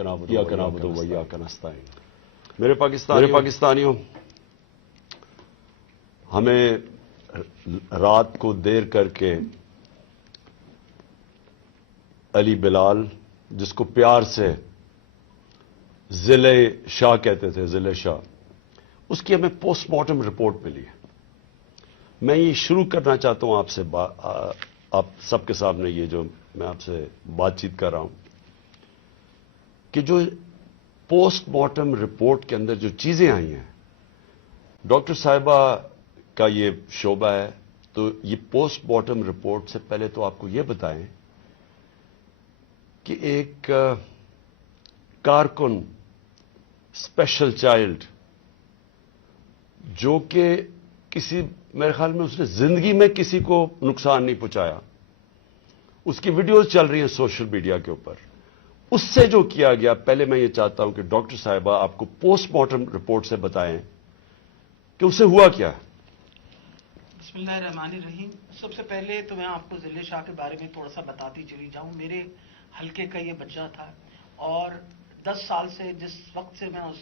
نعبد و ایاک نستعین۔ میرے پاکستانیوں، ہمیں رات کو دیر کر کے علی بلال، جس کو پیار سے ضلع شاہ کہتے تھے، ضلع شاہ، اس کی ہمیں پوسٹ مارٹم رپورٹ ملی ہے۔ میں یہ شروع کرنا چاہتا ہوں آپ سے، آپ سب کے سامنے یہ جو میں آپ سے بات چیت کر رہا ہوں، کہ جو پوسٹ مارٹم رپورٹ کے اندر جو چیزیں آئی ہیں، ڈاکٹر صاحبہ کا یہ شعبہ ہے، تو یہ پوسٹ مارٹم رپورٹ سے پہلے تو آپ کو یہ بتائیں کہ ایک کارکن، اسپیشل چائلڈ، جو کہ میرے خیال میں اس نے زندگی میں کسی کو نقصان نہیں پہنچایا، اس کی ویڈیوز چل رہی ہیں سوشل میڈیا کے اوپر، اس سے جو کیا گیا، پہلے میں یہ چاہتا ہوں کہ ڈاکٹر صاحبہ آپ کو پوسٹ مارٹم رپورٹ سے بتائیں کہ اسے ہوا کیا۔ بسم اللہ الرحمن الرحیم۔ سب سے پہلے تو میں آپ کو ضلع شاہ کے بارے میں تھوڑا سا بتاتی چلی جاؤں۔ میرے حلقے کا یہ بچہ تھا، اور 10 سال سے جس وقت سے میں اس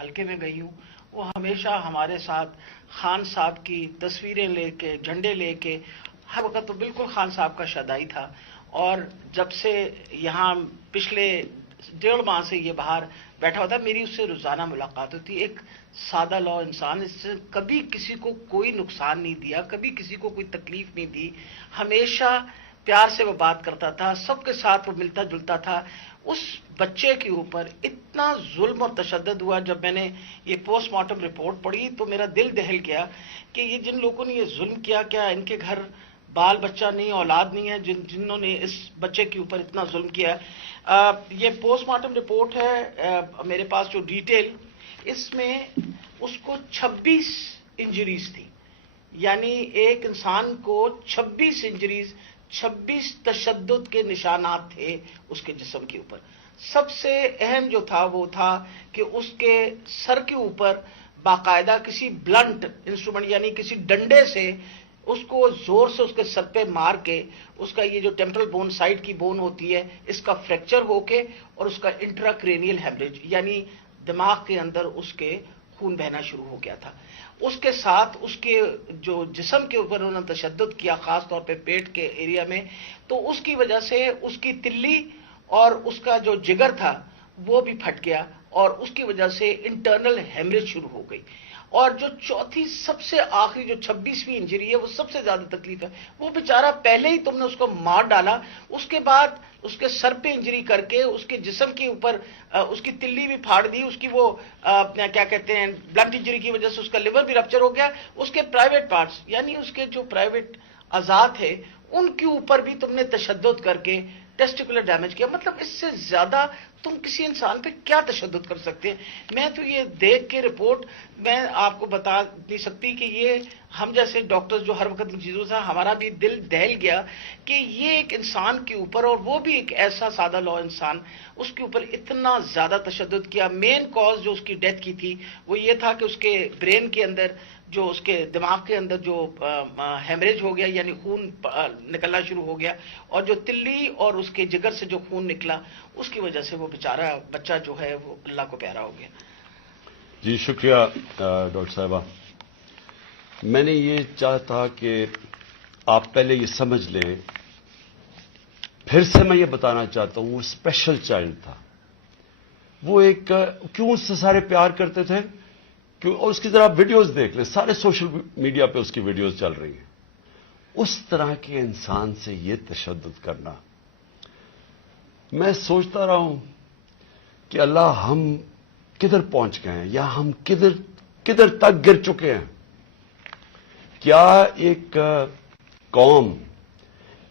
حلقے میں گئی ہوں، وہ ہمیشہ ہمارے ساتھ خان صاحب کی تصویریں لے کے، جھنڈے لے کے، ہر وقت تو بالکل خان صاحب کا شدائی تھا۔ اور جب سے یہاں پچھلے 1.5 ماہ سے یہ باہر بیٹھا ہوتا، میری اس سے روزانہ ملاقات ہوتی۔ ایک سادہ لو انسان، اس سے کبھی کسی کو کوئی نقصان نہیں دیا، کبھی کسی کو کوئی تکلیف نہیں دی، ہمیشہ پیار سے وہ بات کرتا تھا، سب کے ساتھ وہ ملتا جلتا تھا۔ اس بچے کے اوپر اتنا ظلم اور تشدد ہوا، جب میں نے یہ پوسٹ مارٹم رپورٹ پڑھی تو میرا دل دہل گیا کہ یہ جن لوگوں نے یہ ظلم کیا، کیا ان کے گھر بال بچہ نہیں، اولاد نہیں ہے، جنہوں نے اس بچے کے اوپر اتنا ظلم کیا۔ یہ پوسٹ مارٹم رپورٹ ہے میرے پاس جو ڈیٹیل، اس میں اس کو 26 انجریز تھی، یعنی ایک انسان کو 26 انجریز، 26 تشدد کے نشانات تھے اس کے جسم کے اوپر۔ سب سے اہم جو تھا وہ تھا کہ اس کے سر کے اوپر باقاعدہ کسی بلنٹ انسٹرومنٹ، یعنی کسی ڈنڈے سے اس کو زور سے اس کے سر پہ مار کے، اس کا یہ جو ٹیمپرل بون، سائڈ کی بون ہوتی ہے، اس کا فریکچر ہو کے، اور اس کا انٹراکرینیل ہیمریج، یعنی دماغ کے اندر اس کے خون بہنا شروع ہو گیا تھا۔ اس کے ساتھ اس کے جو جسم کے اوپر انہوں نے تشدد کیا، خاص طور پہ پیٹ کے ایریا میں، تو اس کی وجہ سے اس کی تلی اور اس کا جو جگر تھا وہ بھی پھٹ گیا، اور اس کی وجہ سے انٹرنل ہیمریج شروع ہو گئی۔ اور جو چوتھی سب سے آخری جو 26ویں انجری ہے، وہ سب سے زیادہ تکلیف ہے۔ وہ بیچارہ پہلے ہی تم نے اس کو مار ڈالا، اس کے بعد اس کے سر پہ انجری کر کے، اس کے جسم کے اوپر اس کی تلی بھی پھاڑ دی، اس کی وہ کیا کہتے ہیں، بلنٹ انجری کی وجہ سے اس کا لیور بھی رپچر ہو گیا، اس کے پرائیویٹ پارٹس، یعنی اس کے جو پرائیویٹ اعضاء تھے ان کے اوپر بھی تم نے تشدد کر کے ٹیسٹیکولر ڈیمیج کیا۔ مطلب اس سے زیادہ تم کسی انسان پہ کیا تشدد کر سکتے ہیں؟ میں تو یہ دیکھ کے رپورٹ میں آپ کو بتا نہیں سکتی کہ یہ ہم جیسے ڈاکٹر جو ہر وقت ان چیزوں سے، ہمارا بھی دل دہل گیا کہ یہ ایک انسان کے اوپر، اور وہ بھی ایک ایسا سادہ لو انسان، اس کے اوپر اتنا زیادہ تشدد کیا۔ مین کاز جو اس کی ڈیتھ کی تھی وہ یہ تھا کہ اس کے برین کے اندر، جو اس کے دماغ کے اندر جو ہیمریج ہو گیا، یعنی خون نکلنا شروع ہو گیا، اور جو تلی اور اس کے جگر سے جو خون نکلا، اس کی وجہ سے وہ بیچارہ بچہ جو ہے وہ اللہ کو پیارا ہو گیا۔ جی شکریہ ڈاکٹر صاحبہ۔ میں نے یہ چاہتا کہ آپ پہلے یہ سمجھ لیں، پھر سے میں یہ بتانا چاہتا ہوں، وہ اسپیشل چائلڈ تھا، وہ ایک کیوں اس سے سارے پیار کرتے تھے، اور اس کی ذرا ویڈیوز دیکھ لیں، سارے سوشل میڈیا پہ اس کی ویڈیوز چل رہی ہیں۔ اس طرح کے انسان سے یہ تشدد کرنا، میں سوچتا رہا ہوں کہ اللہ ہم کدھر پہنچ گئے ہیں، یا ہم کدھر تک گر چکے ہیں۔ کیا ایک قوم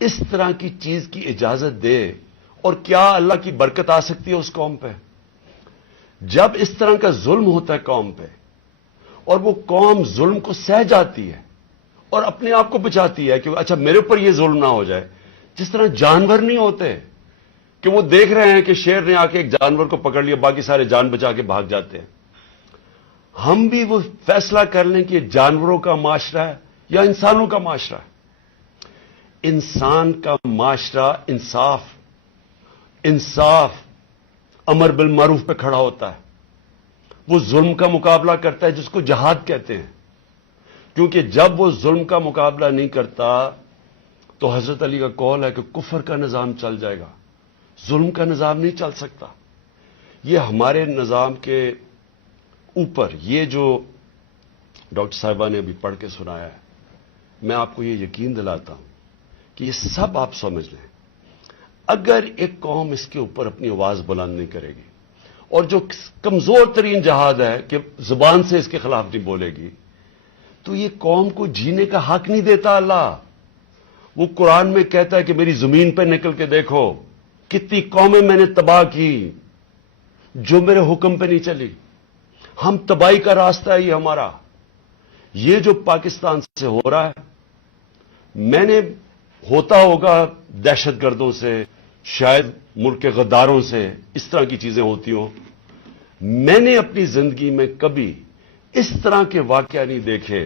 اس طرح کی چیز کی اجازت دے، اور کیا اللہ کی برکت آ سکتی ہے اس قوم پہ؟ جب اس طرح کا ظلم ہوتا ہے قوم پہ، اور وہ قوم ظلم کو سہ جاتی ہے اور اپنے آپ کو بچاتی ہے کہ اچھا میرے اوپر یہ ظلم نہ ہو جائے، جس طرح جانور نہیں ہوتے کہ وہ دیکھ رہے ہیں کہ شیر نے آ کے ایک جانور کو پکڑ لیا، باقی سارے جان بچا کے بھاگ جاتے ہیں۔ ہم بھی وہ فیصلہ کر لیں کہ جانوروں کا معاشرہ ہے یا انسانوں کا معاشرہ ہے۔ انسان کا معاشرہ انصاف، امر بالمعروف پہ کھڑا ہوتا ہے، وہ ظلم کا مقابلہ کرتا ہے جس کو جہاد کہتے ہیں، کیونکہ جب وہ ظلم کا مقابلہ نہیں کرتا تو حضرت علی کا قول ہے کہ کفر کا نظام چل جائے گا، ظلم کا نظام نہیں چل سکتا۔ یہ ہمارے نظام کے اوپر یہ جو ڈاکٹر صاحبہ نے ابھی پڑھ کے سنایا ہے، میں آپ کو یہ یقین دلاتا ہوں کہ یہ سب آپ سمجھ لیں، اگر ایک قوم اس کے اوپر اپنی آواز بلند نہیں کرے گی، اور جو کمزور ترین جہاد ہے کہ زبان سے اس کے خلاف نہیں بولے گی، تو یہ قوم کو جینے کا حق نہیں دیتا اللہ۔ وہ قرآن میں کہتا ہے کہ میری زمین پہ نکل کے دیکھو کتنی قومیں میں نے تباہ کی جو میرے حکم پہ نہیں چلی۔ ہم تباہی کا راستہ ہے یہ ہمارا۔ یہ جو پاکستان سے ہو رہا ہے، میں نے ہوتا ہوگا دہشت گردوں سے، شاید ملک کے غداروں سے، اس طرح کی چیزیں ہوتی ہوں، میں نے اپنی زندگی میں کبھی اس طرح کے واقعہ نہیں دیکھے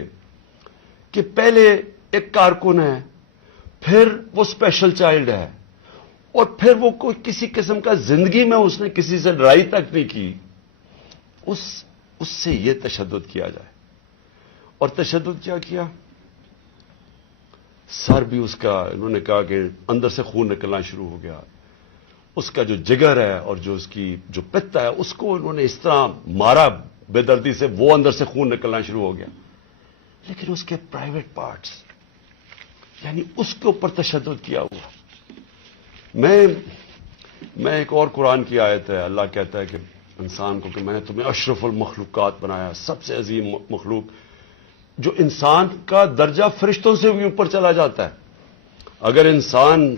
کہ پہلے ایک کارکن ہے، پھر وہ اسپیشل چائلڈ ہے، اور پھر وہ کوئی کسی قسم کا زندگی میں اس نے کسی سے لڑائی تک نہیں کی، اس سے یہ تشدد کیا جائے۔ اور تشدد کیا کیا؟ سر بھی اس کا، انہوں نے کہا کہ اندر سے خون نکلنا شروع ہو گیا، اس کا جو جگر ہے اور جو اس کی جو پتا ہے اس کو انہوں نے اس طرح مارا بے دردی سے، وہ اندر سے خون نکلنا شروع ہو گیا۔ لیکن اس کے پرائیویٹ پارٹس، یعنی اس کے اوپر تشدد کیا ہوا۔ میں ایک اور قرآن کی آیت ہے، اللہ کہتا ہے کہ انسان کو کہ میں نے تمہیں اشرف المخلوقات بنایا، سب سے عظیم مخلوق، جو انسان کا درجہ فرشتوں سے بھی اوپر چلا جاتا ہے۔ اگر انسان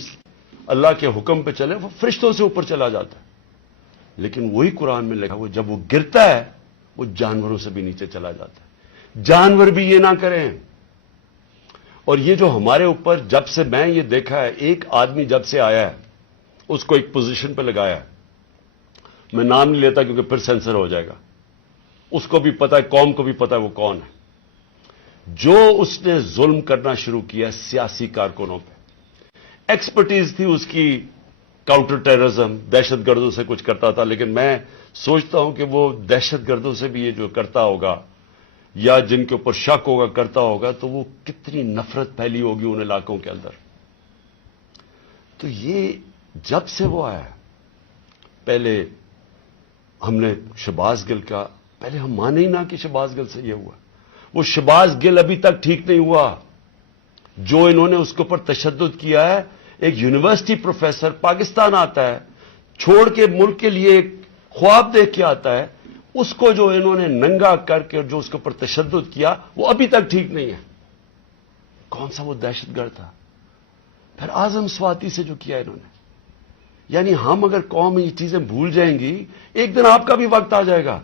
اللہ کے حکم پہ چلے وہ فرشتوں سے اوپر چلا جاتا ہے، لیکن وہی قرآن میں لکھا ہوا جب وہ گرتا ہے وہ جانوروں سے بھی نیچے چلا جاتا ہے۔ جانور بھی یہ نہ کریں۔ اور یہ جو ہمارے اوپر جب سے میں یہ دیکھا ہے، ایک آدمی جب سے آیا ہے اس کو ایک پوزیشن پہ لگایا ہے، میں نام نہیں لیتا کیونکہ پھر سینسر ہو جائے گا، اس کو بھی پتا ہے، قوم کو بھی پتا ہے وہ کون ہے، جو اس نے ظلم کرنا شروع کیا سیاسی کارکنوں پہ۔ ایکسپرٹیز تھی اس کی کاؤنٹر ٹیررزم، دہشت گردوں سے کچھ کرتا تھا، لیکن میں سوچتا ہوں کہ وہ دہشت گردوں سے بھی یہ جو کرتا ہوگا یا جن کے اوپر شک ہوگا کرتا ہوگا، تو وہ کتنی نفرت پھیلی ہوگی ان علاقوں کے اندر۔ تو یہ جب سے وہ آیا، پہلے ہم نے شہباز گل کا، پہلے ہم مانے ہی نہ کہ شہباز گل سے یہ ہوا، وہ شہباز گل ابھی تک ٹھیک نہیں ہوا، جو انہوں نے اس کے اوپر تشدد کیا ہے۔ ایک یونیورسٹی پروفیسر پاکستان آتا ہے، چھوڑ کے ملک کے لیے ایک خواب دیکھ کے آتا ہے، اس کو جو انہوں نے ننگا کر کے جو اس کے اوپر تشدد کیا وہ ابھی تک ٹھیک نہیں ہے۔ کون سا وہ دہشت گرد تھا؟ پھر اعظم سواتی سے جو کیا انہوں نے، یعنی ہم اگر قوم یہ چیزیں بھول جائیں گی، ایک دن آپ کا بھی وقت آ جائے گا۔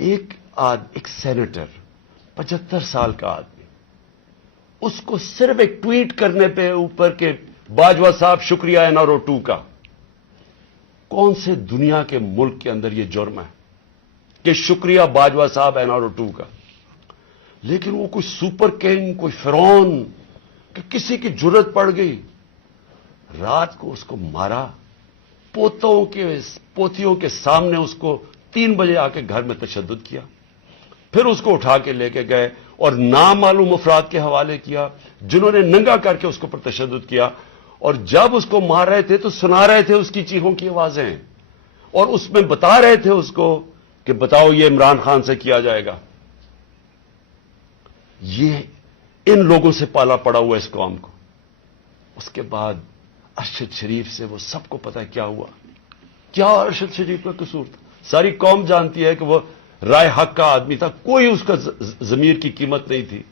ایک سینیٹر 75 سال کا آدمی، اس کو صرف ایک ٹویٹ کرنے پہ اوپر کے باجوہ صاحب شکریہ این آر او 2 کا، کون سے دنیا کے ملک کے اندر یہ جرم ہے کہ شکریہ باجوہ صاحب این آر او 2 کا؟ لیکن وہ کوئی سپر کنگ، کوئی فرعون کہ کسی کی جرت پڑ گئی، رات کو اس کو مارا، پوتیوں کے سامنے اس کو 3 بجے آ کے گھر میں تشدد کیا، پھر اس کو اٹھا کے لے کے گئے اور نامعلوم افراد کے حوالے کیا جنہوں نے ننگا کر کے اس کے اوپر تشدد کیا، اور جب اس کو مار رہے تھے تو سنا رہے تھے اس کی چیخوں کی آوازیں، اور اس میں بتا رہے تھے اس کو کہ بتاؤ یہ عمران خان سے کیا جائے گا۔ یہ ان لوگوں سے پالا پڑا ہوا اس قوم کو۔ اس کے بعد ارشد شریف سے وہ سب کو پتا ہے کیا ہوا، کیا ارشد شریف کا قصور تھا۔ ساری قوم جانتی ہے کہ وہ رائے حق کا آدمی تھا، کوئی اس کا ضمیر کی قیمت نہیں تھی،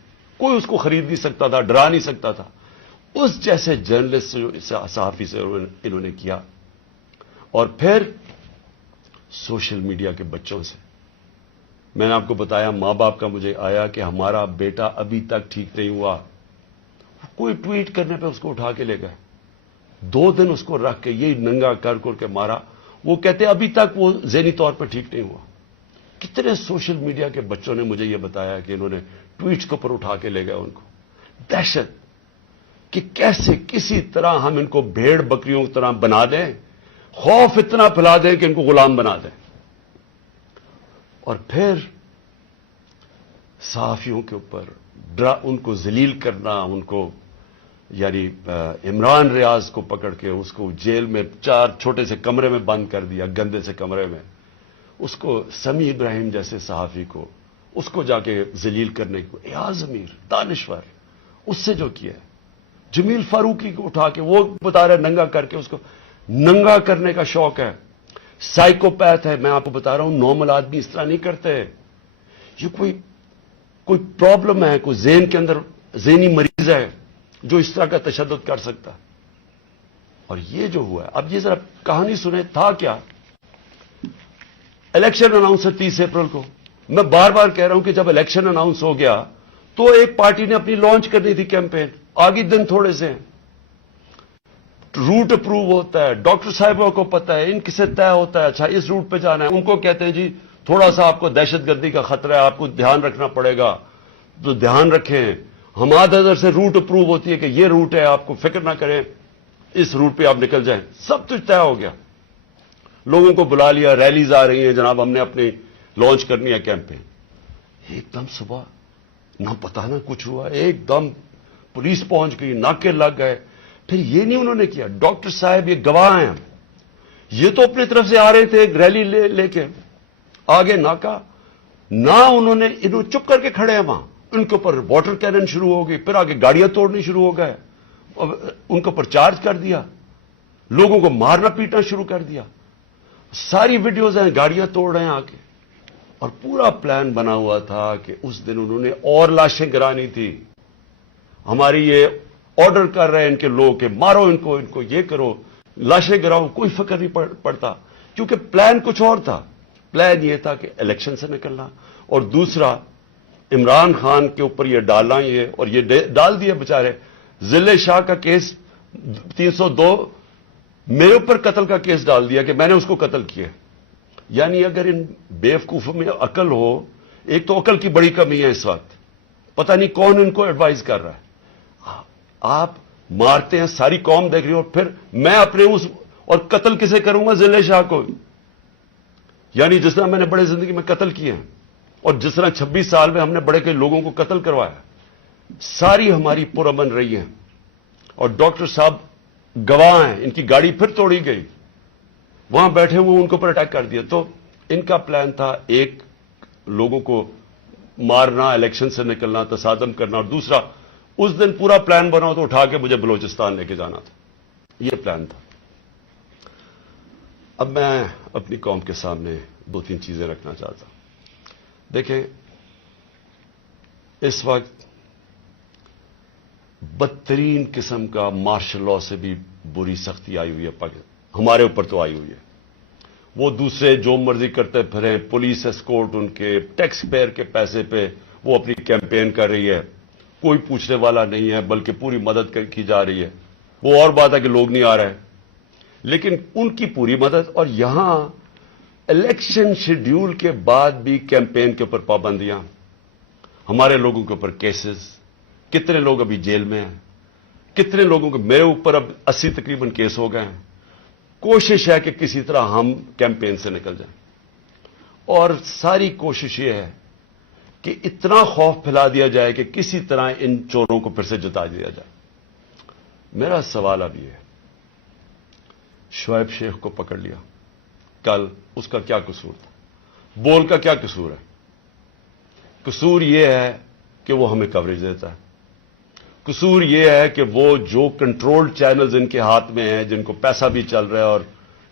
کوئی اس کو خرید نہیں سکتا تھا، ڈرا نہیں سکتا تھا۔ اس جیسے جرنلسٹ صحافی سے انہوں نے کیا، اور پھر سوشل میڈیا کے بچوں سے۔ میں نے آپ کو بتایا ماں باپ کا مجھے آیا کہ ہمارا بیٹا ابھی تک ٹھیک نہیں ہوا، کوئی ٹویٹ کرنے پہ اس کو اٹھا کے لے گئے، 2 دن اس کو رکھ کے یہی ننگا کر کے مارا۔ وہ کہتے ابھی تک وہ ذہنی طور پر ٹھیک نہیں ہوا۔ کتنے سوشل میڈیا کے بچوں نے مجھے یہ بتایا کہ انہوں نے ٹویٹس کے اوپر اٹھا کے لے گئے ان کو۔ دہشت کہ کیسے کسی طرح ہم ان کو بھیڑ بکریوں کی طرح بنا دیں، خوف اتنا پھیلا دیں کہ ان کو غلام بنا دیں، اور پھر صحافیوں کے اوپر ان کو ذلیل کرنا، ان کو یعنی عمران ریاض کو پکڑ کے اس کو جیل میں 4 چھوٹے سے کمرے میں بند کر دیا، گندے سے کمرے میں، اس کو سمیع ابراہیم جیسے صحافی کو اس کو جا کے ذلیل کرنے کو، ایاز امیر دانشور اس سے جو کیا ہے، جمیل فاروقی کو اٹھا کے وہ بتا رہا ہے ننگا کر کے، اس کو ننگا کرنے کا شوق ہے، سائیکوپیتھ ہے. میں آپ کو بتا رہا ہوں نارمل آدمی اس طرح نہیں کرتے. یہ کوئی پرابلم ہے، کوئی ذہن کے اندر ذہنی مریض ہے جو اس طرح کا تشدد کر سکتا. اور یہ جو ہوا ہے، اب یہ ذرا کہانی سنیں تھا کیا. الیکشن اناؤنس ہے 30 اپریل کو. میں بار بار کہہ رہا ہوں کہ جب الیکشن اناؤنس ہو گیا تو ایک پارٹی نے اپنی لانچ کرنی تھی کیمپین. آگے دن تھوڑے سے ہیں، روٹ اپروو ہوتا ہے، ڈاکٹر صاحبوں کو پتا ہے، ان کسے طے ہوتا ہے، اچھا اس روٹ پہ جانا ہے. ان کو کہتے ہیں جی تھوڑا سا آپ کو دہشت گردی کا خطرہ ہے، آپ کو دھیان رکھنا پڑے گا، تو دھیان رکھیں. حماد اظہر سے روٹ اپروو ہوتی ہے کہ یہ روٹ ہے، آپ کو فکر نہ کریں، اس روٹ پہ آپ نکل جائیں. سب کچھ طے ہو گیا. لوگوں کو بلا لیا، ریلیز آ رہی ہیں، جناب ہم نے اپنی لانچ کرنی ہے کیمپین. ایک دم صبح نہ پتا نہ کچھ ہوا، ایک دم پولیس پہنچ گئی، ناکے لگ گئے. پھر یہ نہیں انہوں نے کیا، ڈاکٹر صاحب یہ گواہ ہیں، یہ تو اپنی طرف سے آ رہے تھے ایک ریلی لے کے، آگے ناکا نہ انہوں چپ کر کے کھڑے ہیں وہاں. ان کے اوپر واٹر کینن شروع ہو گئی، پھر آگے گاڑیاں توڑنی شروع ہو گئے، ان کے اوپر چارج کر دیا، لوگوں کو مارنا پیٹنا شروع کر دیا. ساری ویڈیوز ہیں، گاڑیاں توڑ رہے ہیں آگے. اور پورا پلان بنا ہوا تھا کہ اس دن انہوں نے اور لاشیں گرانی تھی. ہماری یہ آرڈر کر رہے ہیں ان کے لوگ کہ مارو ان کو یہ کرو، لاشیں گراؤ، کوئی فکر نہیں پڑتا. کیونکہ پلان کچھ اور تھا. پلان یہ تھا کہ الیکشن سے نکلنا، اور دوسرا عمران خان کے اوپر یہ ڈالنا، یہ اور یہ ڈال دیا بیچارے. ضلع شاہ کا کیس 302 میرے اوپر قتل کا کیس ڈال دیا کہ میں نے اس کو قتل کیا. یعنی اگر ان بیوقوفوں میں عقل ہو، ایک تو عقل کی بڑی کمی ہے اس وقت، پتہ نہیں کون ان کو ایڈوائز کر رہا ہے. آپ مارتے ہیں، ساری قوم دیکھ رہی ہو، پھر میں اپنے اور قتل کسے کروں گا؟ ضلع شاہ کو. یعنی جس طرح میں نے بڑے زندگی میں قتل کیے ہیں، اور جس طرح 26 سال میں ہم نے بڑے کئی لوگوں کو قتل کروایا، ساری ہماری پرامن رہی ہیں. اور ڈاکٹر صاحب گواہ ہیں، ان کی گاڑی پھر توڑی گئی، وہاں بیٹھے ہوئے ان کے اوپر اٹیک کر دیا. تو ان کا پلان تھا ایک لوگوں کو مارنا، الیکشن سے نکلنا، تصادم کرنا، اور دوسرا اس دن پورا پلان بنا تو اٹھا کے مجھے بلوچستان لے کے جانا تھا. یہ پلان تھا. اب میں اپنی قوم کے سامنے 2-3 چیزیں رکھنا چاہتا ہوں. دیکھیں، اس وقت بدترین قسم کا مارشل لا سے بھی بری سختی آئی ہوئی ہے ہمارے اوپر تو آئی ہوئی ہے. وہ دوسرے جو مرضی کرتے پھریں، پولیس اسکورٹ ان کے ٹیکس پیئر کے پیسے پہ وہ اپنی کیمپین کر رہی ہے، کوئی پوچھنے والا نہیں ہے، بلکہ پوری مدد کی جا رہی ہے. وہ اور بات ہے کہ لوگ نہیں آ رہے، لیکن ان کی پوری مدد. اور یہاں الیکشن شیڈیول کے بعد بھی کیمپین کے اوپر پابندیاں، ہمارے لوگوں کے اوپر کیسز. کتنے لوگ ابھی جیل میں ہیں، کتنے لوگوں کے، میرے اوپر اب 80 تقریباً کیس ہو گئے ہیں. کوشش ہے کہ کسی طرح ہم کیمپین سے نکل جائیں، اور ساری کوشش یہ ہے کہ اتنا خوف پھیلا دیا جائے کہ کسی طرح ان چوروں کو پھر سے جتا دیا جائے. میرا سوال اب یہ ہے، شعیب شیخ کو پکڑ لیا کل، اس کا کیا قصور تھا؟ بول کا کیا قصور ہے؟ قصور یہ ہے کہ وہ ہمیں کوریج دیتا ہے. قصور یہ ہے کہ وہ جو کنٹرول چینلز ان کے ہاتھ میں ہیں، جن کو پیسہ بھی چل رہا ہے اور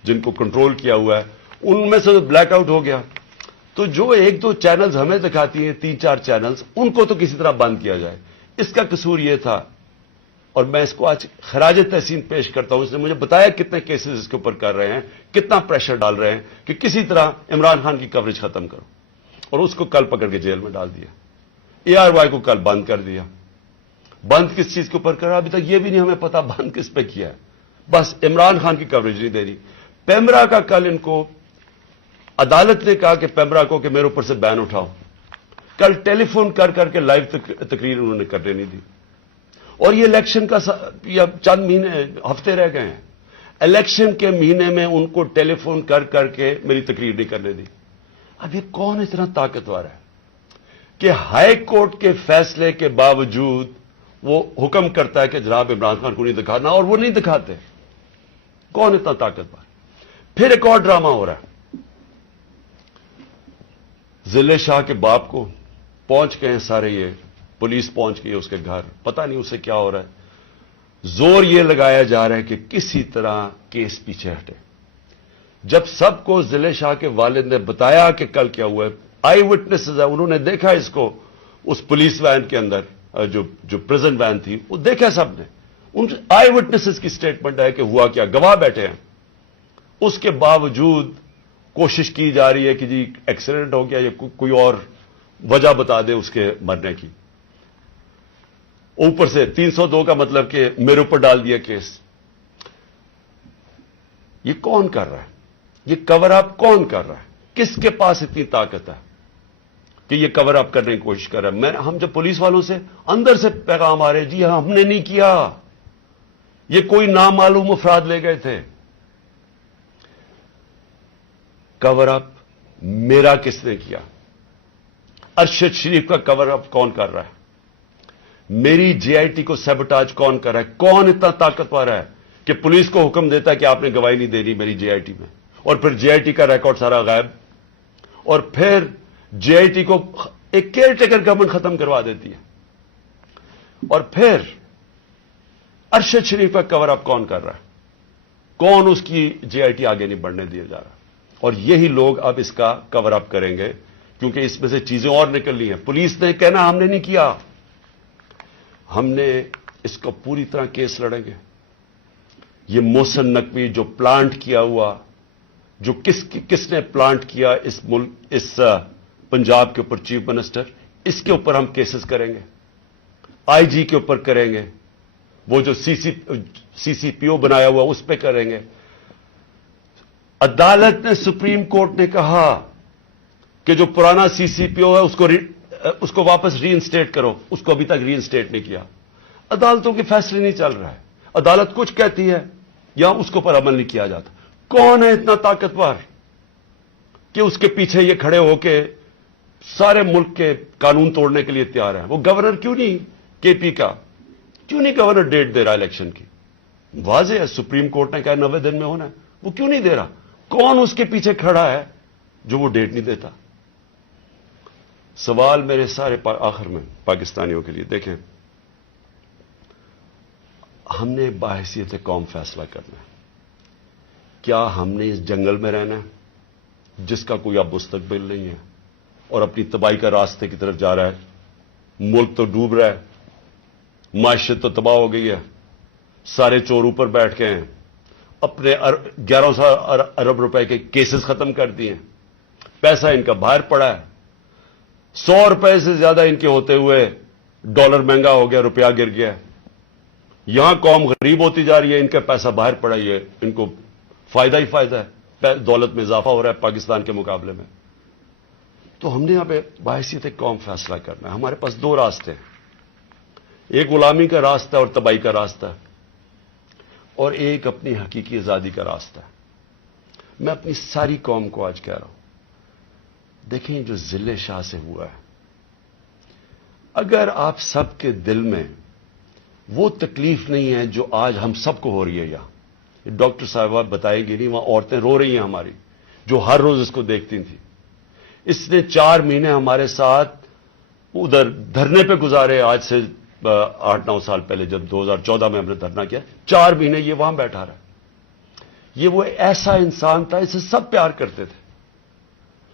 جن کو کنٹرول کیا ہوا ہے، ان میں سے بلیک آؤٹ ہو گیا. تو جو 1-2 چینلز ہمیں دکھاتی ہیں، 3-4 چینلز، ان کو تو کسی طرح بند کیا جائے. اس کا قصور یہ تھا، اور میں اس کو آج خراج تحسین پیش کرتا ہوں. اس نے مجھے بتایا کتنے کیسز اس کے اوپر کر رہے ہیں، کتنا پریشر ڈال رہے ہیں کہ کسی طرح عمران خان کی کوریج ختم کرو. اور اس کو کل پکڑ کے جیل میں ڈال دیا. ARY کو کل بند کر دیا. بند کس چیز کے اوپر کرا ابھی تک یہ بھی نہیں ہمیں پتا بند کس پہ کیا ہے. بس عمران خان کی کوریج نہیں دے رہی. پیمرا کا کل ان کو عدالت نے کہا کہ پیمرا کو کہ میرے اوپر سے بین اٹھاؤ. کل ٹیلی فون کر کے لائیو تقریر انہوں نے کرنے نہیں دی. اور یہ الیکشن کا چند مہینے، ہفتے رہ گئے ہیں. الیکشن کے مہینے میں ان کو ٹیلی فون کر کر کے میری تقریر نہیں کرنے دی. اب یہ کون اتنا طاقتور ہے کہ ہائی کورٹ کے فیصلے کے باوجود وہ حکم کرتا ہے کہ جناب عمران خان کو نہیں دکھانا, اور وہ نہیں دکھاتے؟ کون اتنا طاقتور؟ پھر ایک اور ڈرامہ ہو رہا ہے. ضلع شاہ کے باپ کو پہنچ گئے ہیں سارے, یہ پولیس پہنچ گئی ہے اس کے گھر, پتہ نہیں اسے کیا ہو رہا ہے. زور یہ لگایا جا رہا ہے کہ کسی طرح کیس پیچھے ہٹے. جب سب کو ضلع شاہ کے والد نے بتایا کہ کل کیا ہوا ہے, آئی وٹنسز ہے, انہوں نے دیکھا اس کو اس پولیس وین کے اندر, جو پریزن وین تھی وہ دیکھا سب نے, ان آئی وٹنسز کی سٹیٹمنٹ ہے کہ ہوا کیا, گواہ بیٹھے ہیں. اس کے باوجود کوشش کی جا رہی ہے کہ جی ایکسیڈنٹ ہو گیا یا کوئی اور وجہ بتا دے اس کے مرنے کی. اوپر سے 302 کا مطلب کہ میرے اوپر ڈال دیا کیس. یہ کون کر رہا ہے؟ یہ کور اپ کون کر رہا ہے؟ کس کے پاس اتنی طاقت ہے کہ یہ کور اپ کرنے کی کوشش کر رہا ہے؟ ہم جب پولیس والوں سے اندر سے پیغام آ رہے, جی ہاں ہم نے نہیں کیا, یہ کوئی نامعلوم افراد لے گئے تھے. کور اپ میرا کس نے کیا؟ ارشد شریف کا کور اپ کون کر رہا ہے؟ میری جے آئی ٹی کو سیبوٹاج کون کر رہا ہے؟ کون اتنا طاقتور ہے کہ پولیس کو حکم دیتا ہے کہ آپ نے گواہی نہیں دینی میری جے آئی ٹی میں, اور پھر جے آئی ٹی کا ریکارڈ سارا غائب, اور پھر جے آئی ٹی کو ایک کیئر ٹیکر گورنمنٹ ختم کروا دیتی ہے, اور پھر ارشد شریف کا کور اپ کون کر رہا ہے؟ کون اس کی جے آئی ٹی آگے نہیں بڑھنے دیا جا رہا؟ اور یہی لوگ اب اس کا کور اپ کریں گے کیونکہ اس میں سے چیزیں اور نکلنی ہیں. پولیس نے کہنا ہم نے نہیں کیا, ہم نے اس کو پوری طرح کیس لڑیں گے. یہ محسن نقوی جو پلانٹ کیا ہوا, جو کس نے پلانٹ کیا اس ملک, اس پنجاب کے اوپر چیف منسٹر, اس کے اوپر ہم کیسز کریں گے, آئی جی کے اوپر کریں گے, وہ جو سی سی پی او بنایا ہوا اس پہ کریں گے. عدالت نے, سپریم کورٹ نے کہا کہ جو پرانا سی سی پی او ہے اس کو واپس ری انسٹیٹ کرو, اس کو ابھی تک ری انسٹیٹ نہیں کیا. عدالتوں کے فیصلے نہیں چل رہا ہے, عدالت کچھ کہتی ہے یا اس کے اوپر عمل نہیں کیا جاتا. کون ہے اتنا طاقتور کہ اس کے پیچھے یہ کھڑے ہو کے سارے ملک کے قانون توڑنے کے لیے تیار ہیں؟ وہ گورنر کیوں نہیں, کے پی کا کیوں نہیں گورنر ڈیٹ دے رہا الیکشن کی؟ واضح ہے سپریم کورٹ نے کہا 90 دن میں ہونا ہے, وہ کیوں نہیں دے رہا؟ کون اس کے پیچھے کھڑا ہے جو وہ ڈیٹ نہیں دیتا؟ سوال میرے سارے آخر میں پاکستانیوں کے لیے, دیکھیں ہم نے باحثیت قوم فیصلہ کرنا ہے. کیا ہم نے اس جنگل میں رہنا ہے جس کا کوئی اب مستقبل نہیں ہے اور اپنی تباہی کا راستے کی طرف جا رہا ہے؟ ملک تو ڈوب رہا ہے, معیشت تو تباہ ہو گئی ہے, سارے چور اوپر بیٹھ گئے ہیں, اپنے 1100 ارب روپے کے کیسز ختم کر دیے ہیں, پیسہ ان کا باہر پڑا ہے, 100 روپے سے زیادہ ان کے ہوتے ہوئے ڈالر مہنگا ہو گیا, روپیہ گر گیا. یہاں قوم غریب ہوتی جا رہی ہے, ان کا پیسہ باہر پڑا ہی ہے, ان کو فائدہ ہی فائدہ ہے, دولت میں اضافہ ہو رہا ہے پاکستان کے مقابلے میں. تو ہم نے یہاں پہ باحثیت قوم فیصلہ کرنا ہے. ہمارے پاس 2 راستے ہیں, ایک غلامی کا راستہ اور تباہی کا راستہ, اور ایک اپنی حقیقی آزادی کا راستہ. میں اپنی ساری قوم کو آج کہہ رہا ہوں, دیکھیں جو ضلع شاہ سے ہوا ہے, اگر آپ سب کے دل میں وہ تکلیف نہیں ہے جو آج ہم سب کو ہو رہی ہے, یہاں ڈاکٹر صاحبہ بتائے گی نہیں, وہاں عورتیں رو رہی ہیں ہماری جو ہر روز اس کو دیکھتی تھیں. اس نے 4 مہینے ہمارے ساتھ ادھر دھرنے پہ گزارے, آج سے 8-9 سال پہلے جب 2014 میں ہم نے دھرنا کیا, 4 مہینے یہ وہاں بیٹھا رہا. یہ وہ ایسا انسان تھا, اسے سب پیار کرتے تھے.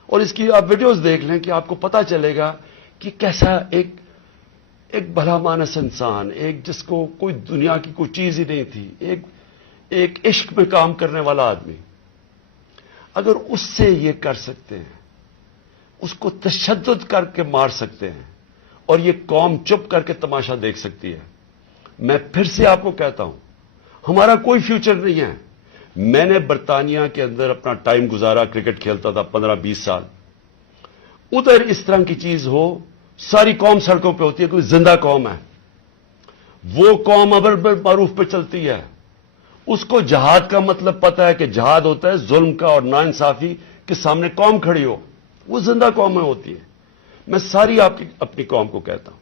اور اس کی آپ ویڈیوز دیکھ لیں کہ آپ کو پتا چلے گا کہ کیسا ایک بھلا مانس انسان, ایک جس کو کوئی دنیا کی کوئی چیز ہی نہیں تھی, ایک عشق میں کام کرنے والا آدمی. اگر اس سے یہ کر سکتے ہیں, اس کو تشدد کر کے مار سکتے ہیں, اور یہ قوم چپ کر کے تماشا دیکھ سکتی ہے, میں پھر سے آپ کو کہتا ہوں ہمارا کوئی فیوچر نہیں ہے. میں نے برطانیہ کے اندر اپنا ٹائم گزارا, کرکٹ کھیلتا تھا 15-20 سال. ادھر اس طرح کی چیز ہو, ساری قوم سڑکوں پہ ہوتی ہے, کوئی زندہ قوم ہے, وہ قوم امر بالمعروف پہ چلتی ہے, اس کو جہاد کا مطلب پتا ہے کہ جہاد ہوتا ہے ظلم کا اور ناانصافی کے سامنے قوم کھڑی ہو. وہ زندہ قومیں ہوتی ہیں. میں ساری اپنی قوم کو کہتا ہوں,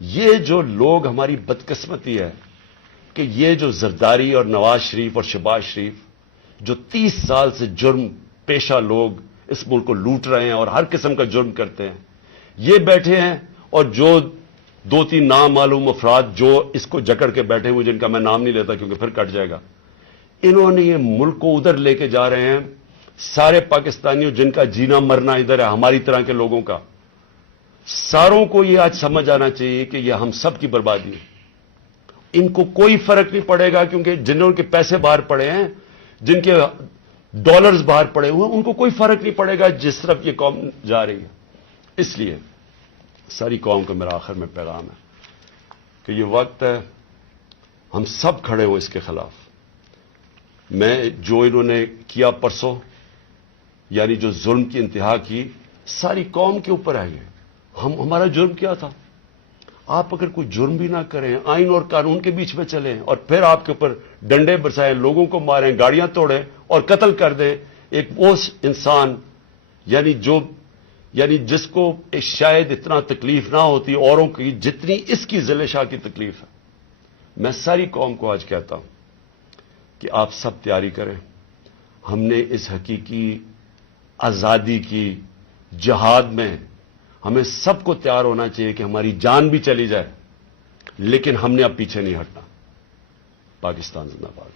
یہ جو لوگ ہماری بدقسمتی ہے کہ یہ جو زرداری اور نواز شریف اور شہباز شریف جو 30 سال سے جرم پیشہ لوگ اس ملک کو لوٹ رہے ہیں اور ہر قسم کا جرم کرتے ہیں, یہ بیٹھے ہیں, اور جو 2-3 نامعلوم افراد جو اس کو جکڑ کے بیٹھے ہوئے, جن کا میں نام نہیں لیتا کیونکہ پھر کٹ جائے گا, انہوں نے یہ ملک کو ادھر لے کے جا رہے ہیں. سارے پاکستانیوں جن کا جینا مرنا ادھر ہے, ہماری طرح کے لوگوں کا, ساروں کو یہ آج سمجھ آنا چاہیے کہ یہ ہم سب کی بربادی ہے. ان کو کوئی فرق نہیں پڑے گا, کیونکہ جنہوں کے پیسے باہر پڑے ہیں, جن کے ڈالرز باہر پڑے ہوئے ہیں, ان کو کوئی فرق نہیں پڑے گا جس طرف یہ قوم جا رہی ہے. اس لیے ساری قوم کو میرا آخر میں پیغام ہے کہ یہ وقت ہے ہم سب کھڑے ہوں اس کے خلاف. میں جو انہوں نے کیا پرسوں, یعنی جو ظلم کی انتہا کی, ساری قوم کے اوپر ہے. یہ ہمارا جرم کیا تھا؟ آپ اگر کوئی جرم بھی نہ کریں, آئین اور قانون کے بیچ میں چلیں, اور پھر آپ کے اوپر ڈنڈے برسائیں, لوگوں کو ماریں, گاڑیاں توڑیں اور قتل کر دیں ایک وہ انسان, یعنی جس کو شاید اتنا تکلیف نہ ہوتی اوروں کی جتنی اس کی ذل شاہ کی تکلیف ہے. میں ساری قوم کو آج کہتا ہوں کہ آپ سب تیاری کریں. ہم نے اس حقیقی آزادی کی جہاد میں ہمیں سب کو تیار ہونا چاہیے کہ ہماری جان بھی چلی جائے, لیکن ہم نے اب پیچھے نہیں ہٹنا. پاکستان زندہ باد.